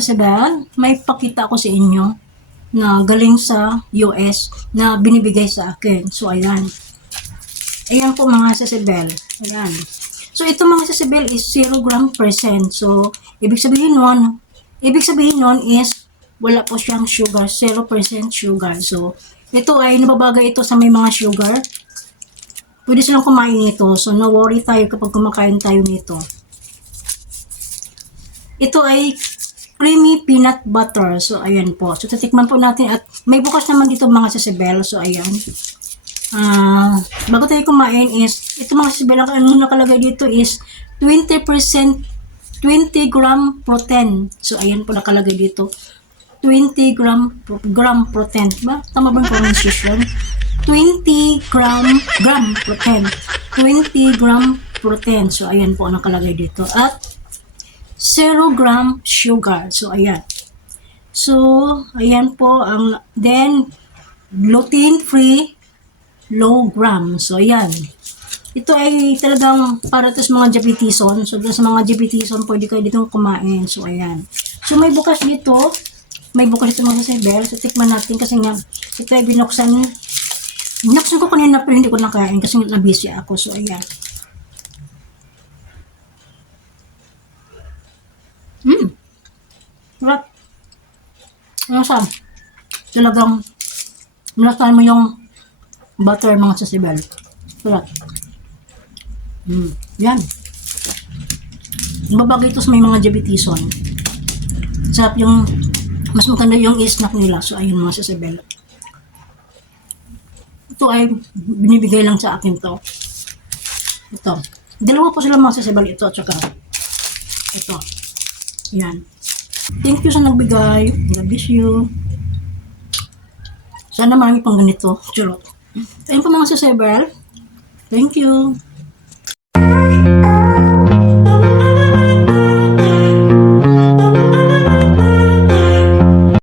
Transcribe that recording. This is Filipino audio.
Sibel, may pakita ko sa inyo na galing sa US na binibigay sa akin. So, ayan. Ayan po mga sasibel. Ayan. So, ito mga sasibel is 0 gram percent. So, ibig sabihin nun, ibig sabihin nun is wala po siyang sugar, 0% sugar. So, ito ay nababagay ito sa may mga sugar. Pwede silang kumain nito. So, no worry tayo kapag kumakain tayo nito. Ito ay creamy peanut butter. So, ayan po. So, titikman po natin at may bukas naman dito mga sasibel. So, ayan. Ah, bago tayo kumain is, ito mga sasibel, ang nakalagay dito is 20% 20 gram protein. So, ayan po nakalagay dito. 20 gram gram protein. Ba? Tama ba yung pronunciation? 20 gram gram protein. 20 gram protein. So, ayan po ang nakalagay dito. At 0 gram sugar. So, ayan. So, ayan po ang then gluten-free low gram. So, ayan. Ito ay talagang para to sa mga diabetison. So, sa mga diabetison, pwede kayo ditong kumain. So, ayan. So, may bukas dito. May bukas dito mga sasaybel. So, tikman natin kasi nga, ito ay binuksan. Binuksan ko kanina pero hindi ko nakain kasi nga busy ako. So, ayan. Sarap. Ano sa? Talagang malasan mo yung butter mga sasibel. Sarap. Hmm. Yan. Babagay ito sa may mga diabetison. Sarap yung mas maganda yung snack nila. So, ayun mga sasibel. Ito ay binibigay lang sa akin to. Ito. Dalawa po sila mga sasibel. Ito at saka ito. Yan. Thank you sa nagbigay. God bless you. Sana marami pang ganito. Charot. Ayun po mga sasibel. Thank you.